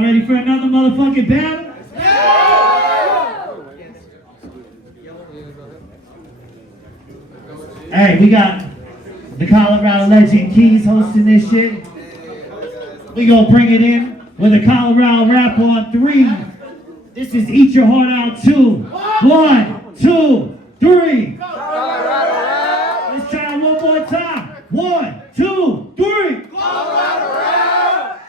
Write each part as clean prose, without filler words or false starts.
Ready for another motherfucking battle? Hey, we got the Colorado legend Quis hosting this shit. We gonna bring it in with a Colorado rap on 3. This is Eat Your Heart Out 2. 1, 2, 3. Let's try it one more time. 1, 2, 3. Colorado rap!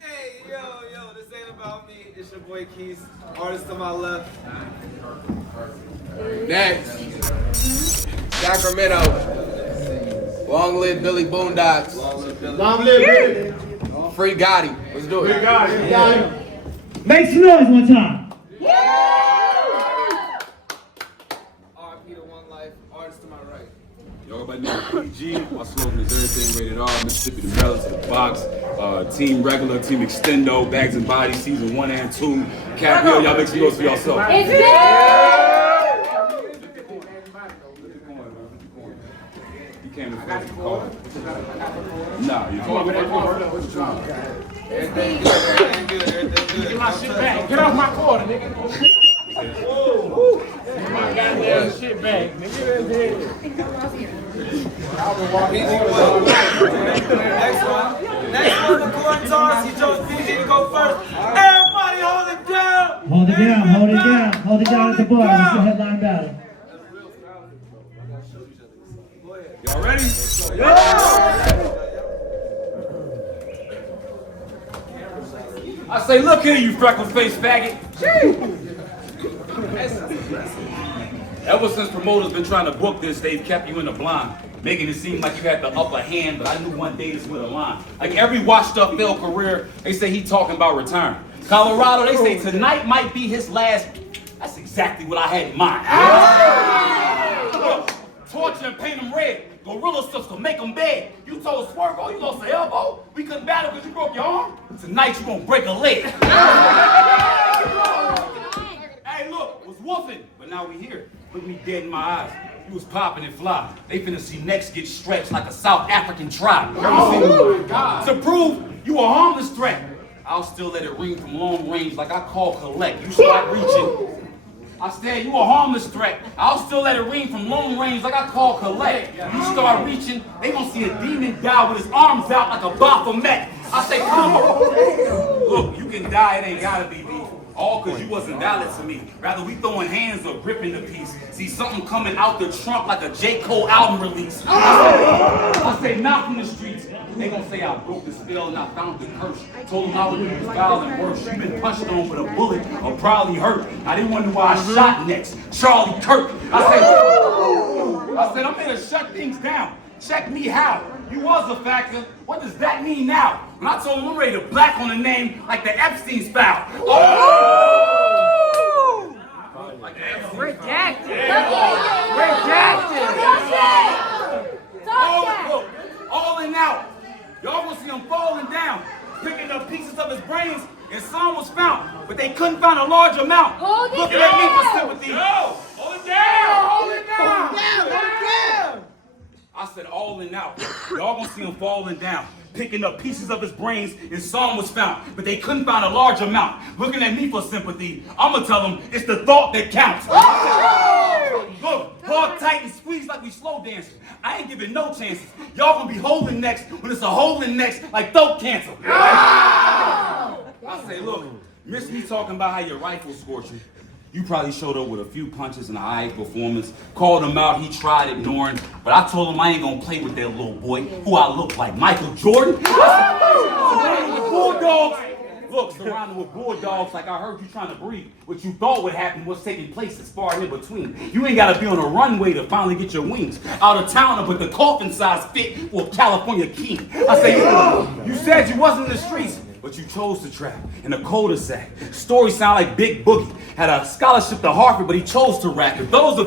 Hey, yo, this ain't about me. It's your boy Quis, artist to my left. Next, Sacramento. Long live Billy Boondocks. Long live Billy. Free Gotti. Let's do it. Free Gotti. Make some noise one time. RP to One Life, artist to my right. Yo, everybody know PG. My slogan is everything rated R. Mississippi to Maryland to the box. Team regular, team extendo, bags and bodies, season 1 and 2. Cap Hill, y'all make some noise for yourself. It's big! You came to fancy call. Nah, you can't. Everything good. Get my shit back. Get off my quarter, nigga. Get my goddamn shit back, nigga. Next one, the coin toss. He chose PG to go first. Everybody hold it down. Hold it down at the bar. It's the headline battle. Y'all ready? I say, look here, you freckle-faced faggot. Ever since promoters been trying to book this, they've kept you in the blind, making it seem like you had the upper hand, but I knew one day this would align. Like every washed-up failed career, they say he talking about retiring. Colorado, they say tonight might be his last. That's exactly what I had in mind. Look, torture and paint them red. Gorilla system, make them beg. You told Swerve, oh, you lost an elbow. We couldn't battle because you broke your arm. Tonight you gonna break a leg. Hey, look, was woofing, but now we here. Look me dead in my eyes. You was popping and fly. They finna see necks get stretched like a South African tribe. To prove you a harmless threat, I'll still let it ring from long range like I call collect. You start reaching. I said you a harmless threat. I'll still let it ring from long range like I call collect. You start reaching, they gonna see a demon die with his arms out like a Baphomet. I say, come on. Look, you can die, it ain't gotta be beef. All cause you wasn't valid to me. Rather we throwing hands or gripping the piece. See something coming out the trunk like a J. Cole album release. I say not from the streets. They gonna say I broke the spell and I found the curse. Told them I would use foul and worse. You been punched on with a bullet or probably hurt. I didn't wonder why I shot next. Charlie Kirk. I said, I'm here to shut things down. Check me how. You was a factor. What does that mean now? When I told him I'm ready to black on the name like the Epstein spout. Oh! Like the Epstein Redacted! All in out. Y'all gonna see him falling down, picking up pieces of his brains, and some was found, but they couldn't find a large amount. Hold it Looking down. at me for sympathy. Yo, hold it down! Hold it down. I said all in out. Y'all gonna see him falling down, picking up pieces of his brains, and some was found, but they couldn't find a large amount. Looking at me for sympathy, I'ma tell them it's the thought that counts. Look, hug tight and squeeze like we slow dancing. I ain't giving no chances. Y'all gonna be holding necks when it's a hole in necks like throat cancer. I say, look, miss me talking about how your rifle scorched you. You probably showed up with a few punches and a high performance. Called him out, he tried ignoring. But I told him I ain't gonna play with that little boy who I look like Michael Jordan. Surrounded with bulldogs. Look, surrounded with bulldogs like I heard you trying to breathe. What you thought would happen was taking place as far in between. You ain't gotta be on a runway to finally get your wings. Out of town to put the coffin size fit for a California king. I say, you said you wasn't in the streets. But you chose to trap in a cul-de-sac. Stories sound like Big Boogie. Had a scholarship to Harvard, but he chose to rap. If those are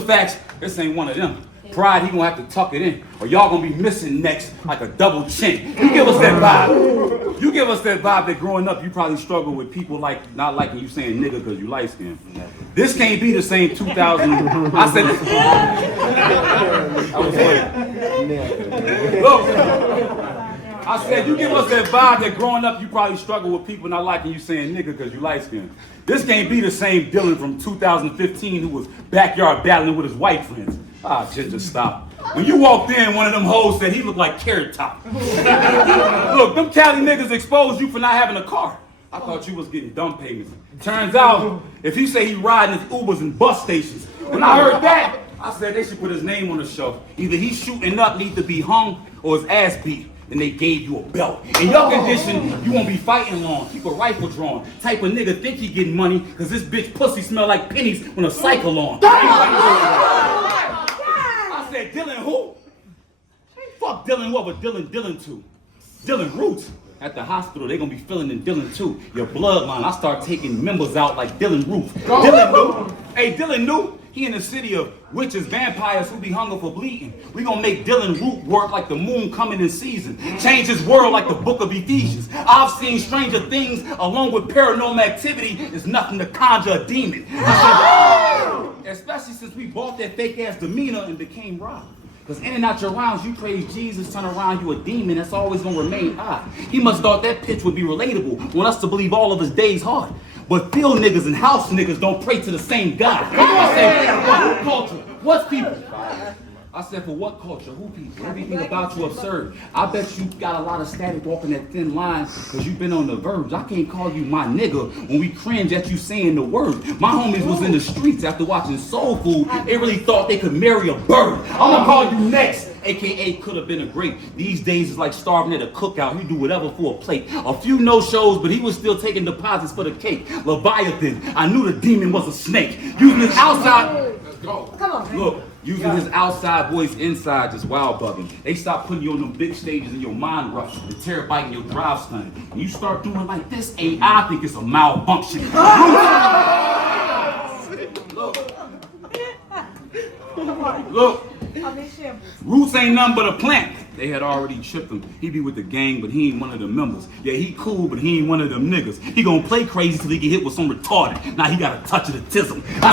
facts, this ain't one of them. Pride, he gonna have to tuck it in, or y'all gonna be missing next like a double chin. You give us that vibe. You give us that vibe that growing up you probably struggle with people like not liking you saying nigga because you light skinned. This can't be the same 2000. I said this. I was like, look. I said, you give us that vibe that growing up you probably struggle with people not liking you saying nigga because you light skinned. This can't be the same Dylan from 2015 who was backyard battling with his white friends. Ah, Ginger, stop. When you walked in, one of them hoes said he looked like Carrot Top. Look, them Cali niggas exposed you for not having a car. I thought you was getting dumb payments. Turns out, if he say he riding his Ubers and bus stations, when I heard that, I said they should put his name on the show. Either he's shooting up, need to be hung, or his ass beat. Then they gave you a belt. In your condition, you won't be fighting long. Keep a rifle drawn. Type of nigga think he getting money, cause this bitch pussy smell like pennies when a cycle on. I said, Dylan who? Fuck Dylan what, but Dylan too. Dylan Roots. At the hospital, they gonna be filling in Dylan too. Your bloodline, I start taking members out like Dylan Roof. Dylan knew. Hey, Dylan knew. He in the city of witches, vampires who be hungry for bleeding. We gonna make Dylan Root work like the moon coming in season. Change his world like the book of Ephesians. I've seen stranger things along with paranormal activity. It's nothing to conjure a demon. I said, especially since we bought that fake ass demeanor and became Rob. Because in and out your rounds, you praise Jesus, turn around, you a demon, that's always gonna remain odd. He must thought that pitch would be relatable, want us to believe all of his days hard. But field niggas and house niggas don't pray to the same God. I said, what culture? What's people? I said, for what culture? Who people? Everything about you absurd. I bet you got a lot of static walking that thin line because you've been on the verge. I can't call you my nigga when we cringe at you saying the word. My homies was in the streets after watching Soul Food. They really thought they could marry a bird. I'm gonna call you next. AKA could have been a great. These days it's like starving at a cookout. He do whatever for a plate. A few no-shows, but he was still taking deposits for the cake. Leviathan, I knew the demon was a snake. Using his outside. Let's go. Come on, man. Look. Using his outside voice inside just wild bugging. They stop putting you on them big stages and your mind rush, the terabyte in your drive stunning. When you start doing like this, AI think it's a malfunction. Look. Roots ain't nothing but a plant. They had already chipped him. He be with the gang, but he ain't one of the members. Yeah, he cool, but he ain't one of them niggas. He gonna play crazy till he get hit with some retarded. Now he got a touch of the tism. I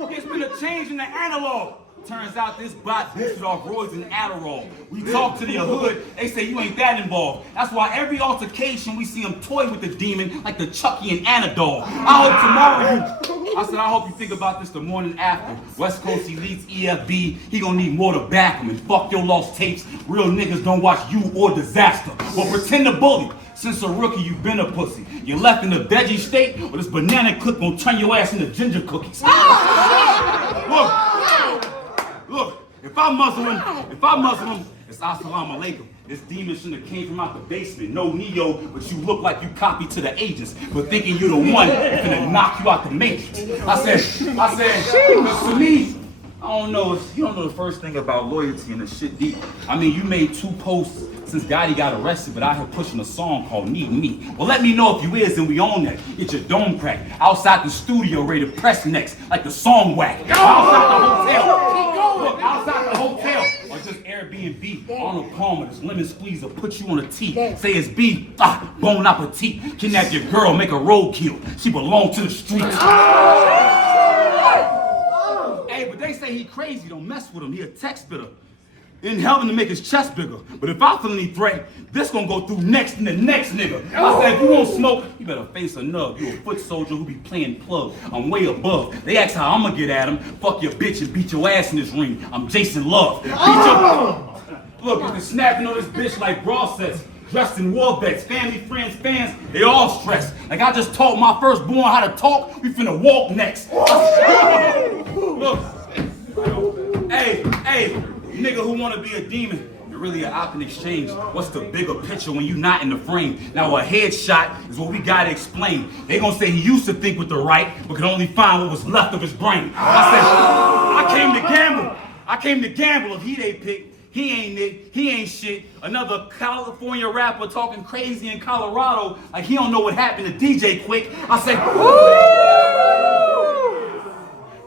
said, it's been a change in the analog. Turns out this bot boosted off roids and Adderall. We talk to their hood, they say you ain't that involved. That's why every altercation we see him toy with the demon like the Chucky and Anadol. I hope tomorrow I hope you think about this the morning after. West Coast Elites, EFB, he gonna need more to back him. And fuck your lost tapes. Real niggas don't watch you or Disaster. But pretend to bully. Since a rookie, you been a pussy. You left in a veggie state, or this banana clip gonna turn your ass into ginger cookies. Look, if I muzzle him, it's assalamu alaikum. This demon shouldn't have came from out the basement. No Neo, but you look like you copied to the agents. But thinking you the one that's gonna knock you out the matrix. I said, to me, I don't know, you don't know the first thing about loyalty and the shit deep. I mean, you made 2 posts since Gotti got arrested, but out here pushing a song called Need Me. Well, let me know if you is, and we own that. Get your dome cracked. Outside the studio, ready to press next, like the song whack. Outside the hotel. Look, outside the hotel. Or just Airbnb. Arnold Palmer, this lemon squeezer, put you on a T. Say it's B, bon appetit. Kidnap your girl, make a roadkill. She belong to the streets. Hey, but they say he crazy, don't mess with him. He a tech spitter. In heaven to make his chest bigger. But if I feel any threat, this gonna go through next and the next nigga. I said, if you won't smoke, you better face a nub. You a foot soldier who be playing plug. I'm way above. They ask how I'm gonna get at him. Fuck your bitch and beat your ass in this ring. I'm Jason Love. Beat your... Look, you can snapping on this bitch like bra sets. Dressed in war bets, family, friends, fans, they all stressed. Like I just taught my firstborn how to talk, we finna walk next. Look, hey, nigga who wanna be a demon, you're really an op in exchange. What's the bigger picture when you not in the frame? Now a headshot is what we gotta explain. They gonna say he used to think with the right, but could only find what was left of his brain. I said, I came to gamble. If he they pick, he ain't it, he ain't shit. Another California rapper talking crazy in Colorado, like he don't know what happened to DJ Quick. I said,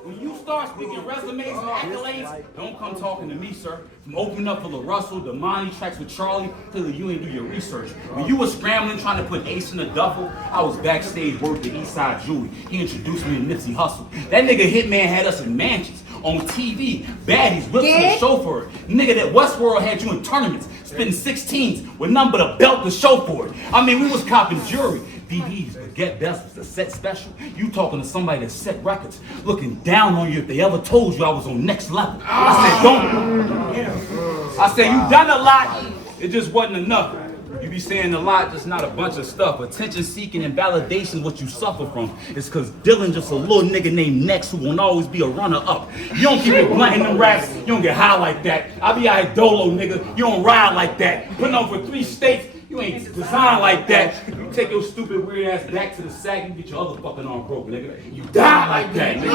when you start speaking resumes and accolades, don't come talking to me, sir. From opening up for La Russell, the Monty tracks with Charlie, till you ain't do your research. When you was scrambling trying to put Ace in the duffel, I was backstage working Eastside Jewelry. He introduced me to Nipsey Hussle. That nigga Hitman had us in mansions. on TV. Baddies, whips to the chauffeur. Nigga that Westworld had you in tournaments, spitting 16s with nothing but a belt to show for it. I mean, we was copping jewelry, DVDs, baguette bezels, the set special. You talking to somebody that set records, looking down on you if they ever told you I was on next level. I said, don't. I said, you done a lot, it just wasn't enough. You be saying a lot, just not a bunch of stuff. Attention seeking and validation what you suffer from. It's cause Dylan just a little nigga named Next who won't always be a runner up. You don't keep it blunt in them raps, you don't get high like that. I be out dolo nigga, you don't ride like that. Putting on for 3 states, you ain't designed like that. You take your stupid weird ass back to the sack, you get your other fucking arm broke, nigga. You die like that, nigga.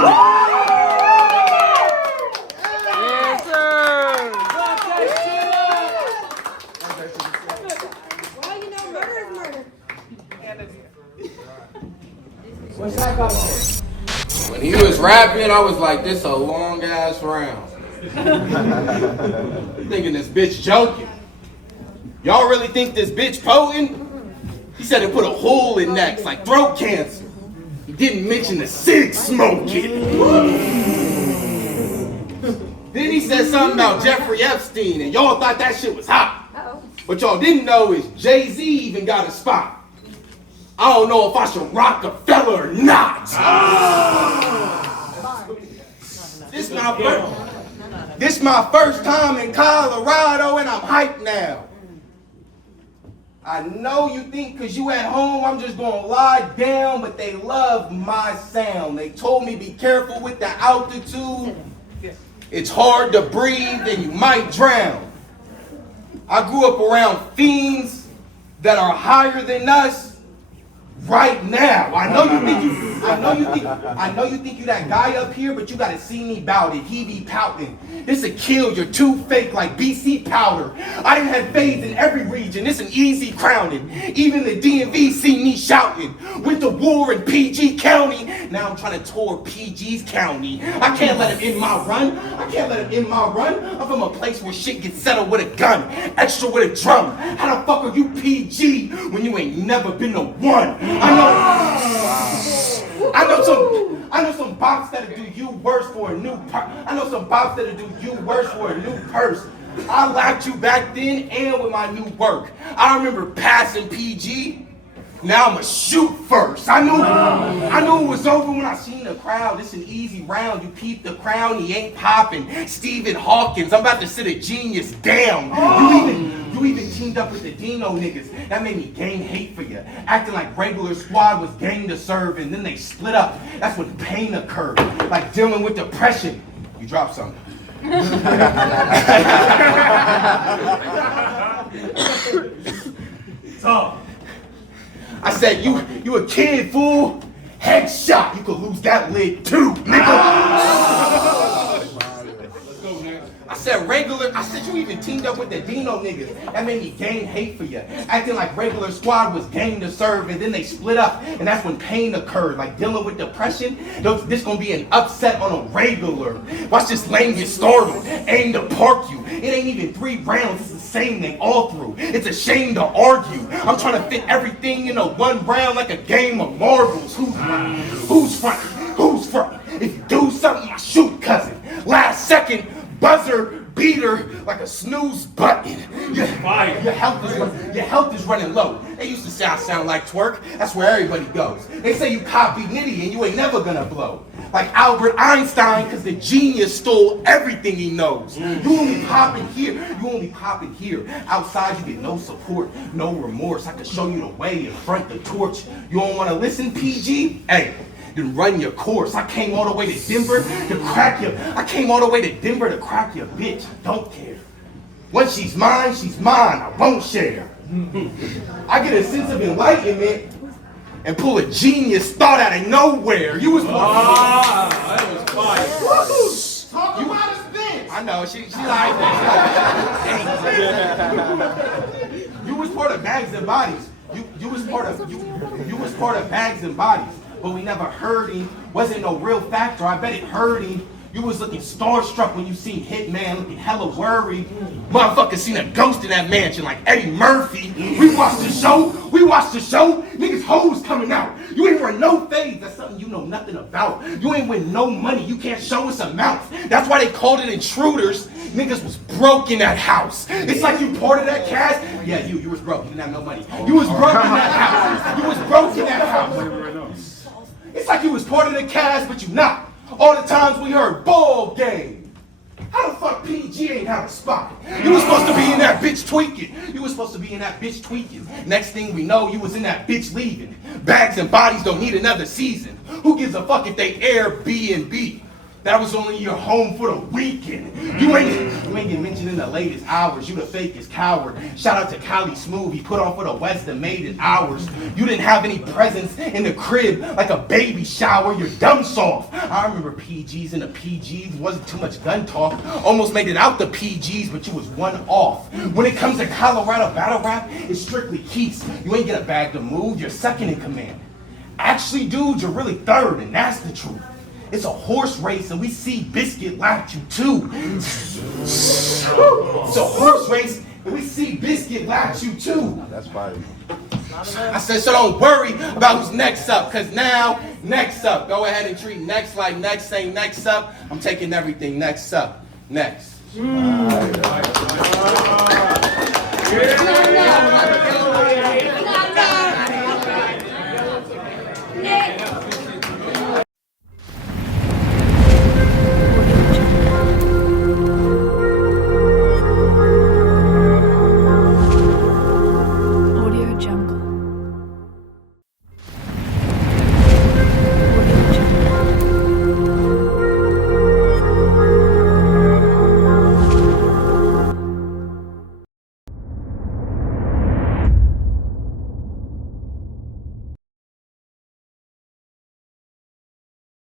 Yes, sir. Well, you know, murder is murder. What's that called? When he was rapping, I was like, this a long ass round. Thinking this bitch joking. Y'all really think this bitch potent? He said it put a hole in necks like throat cancer. He didn't mention the cig smoking. Then he said something about Jeffrey Epstein, and y'all thought that shit was hot. What y'all didn't know is Jay-Z even got a spot. I don't know if I should Rockefeller or not. This my first time in Colorado, and I'm hyped now. I know you think cause you at home I'm just gonna lie down, but they love my sound. They told me be careful with the altitude. It's hard to breathe and you might drown. I grew up around fiends that are higher than us right now. I know you think you that guy up here, but you gotta see me bout it. He be pouting. This'll kill, you're too fake like BC powder. I done had fades in every region, it's an easy crowning. Even the DMV see me shouting. Went to war in PG County, now I'm trying to tour PG's county. I can't let him in my run, I'm from a place where shit gets settled with a gun, extra with a drum. How the fuck are you PG when you ain't never been to one? I know some bops that'll do you worse for a new purse. I laughed you back then and with my new work. I remember passing PG. Now I'ma shoot first. I knew it was over when I seen the crowd. It's an easy round. You peep the crown, he ain't popping. Stephen Hawkins, I'm about to sit a genius down. You even teamed up with the Dino niggas. That made me gain hate for you. Acting like regular squad was gang to serve, and then they split up. That's when pain occurred. Like dealing with depression. You dropped something. Tough. I said, you a kid, fool. Headshot. You could lose that lid too, nigga. I said you even teamed up with the Dino niggas. That made me gain hate for you. Acting like regular squad was gang to serve, and then they split up, and that's when pain occurred. Like dealing with depression, this gonna be an upset on a regular. Watch this lane get startled, aim to park you. It ain't even 3 rounds, it's the same thing all through. It's a shame to argue. I'm trying to fit everything in a 1 round like a game of marbles. Who's front? Who's front? If you do something, I shoot cousin. Last second, buzzer beater like a snooze button. Your health is running low. They used to say I sound like twerk. That's where everybody goes. They say you copied Nitty and you ain't never gonna blow. Like Albert Einstein, cause the genius stole everything he knows. You only popping here. Outside you get no support, no remorse. I can show you the way in front the torch. You don't wanna listen, PG? Hey. Then run your course. I came all the way to Denver to crack your bitch. I don't care. Once she's mine, I won't share. I get a sense of enlightenment and pull a genius thought out of nowhere. You was that was fire. Talk about his bitch. I know, she like that. You was part of Bags and Bodies. You was part of Bags and Bodies. But we never heard him. Wasn't no real factor. I bet it hurt him. You was looking starstruck when you seen Hitman, looking hella worried. Motherfuckers seen a ghost in that mansion like Eddie Murphy. We watched the show. Niggas hoes coming out. You ain't wearing no fades. That's something you know nothing about. You ain't with no money. You can't show us amounts. That's why they called it intruders. Niggas was broke in that house. It's like you part of that cast. Yeah, you was broke. You didn't have no money. You was broke in that house. You was broke in that house. It's like you was part of the cast, but you not. All the times we heard ball game. How the fuck PG ain't have a spot? You was supposed to be in that bitch tweaking. Next thing we know, you was in that bitch leaving. Bags and bodies don't need another season. Who gives a fuck if they Airbnb? That was only your home for the weekend. You ain't get mentioned in the latest hours. You the fakest coward. Shout out to Cali Smooth. He put on for the West and made it hours. You didn't have any presents in the crib like a baby shower. You're dumb soft. I remember PGs and the PGs. Wasn't too much gun talk. Almost made it out the PGs, but you was one off. When it comes to Colorado battle rap, it's strictly Quis. You ain't get a bag to move. You're second in command. Actually, dude, you're really third, and that's the truth. It's a horse race, and we see Biscuit lapped you too. It's a horse race, and we see Biscuit lapped you too. That's fine. I said, so don't worry about who's next up, because now, next up. Go ahead and treat next like next ain't next up. I'm taking everything next up. Next. No.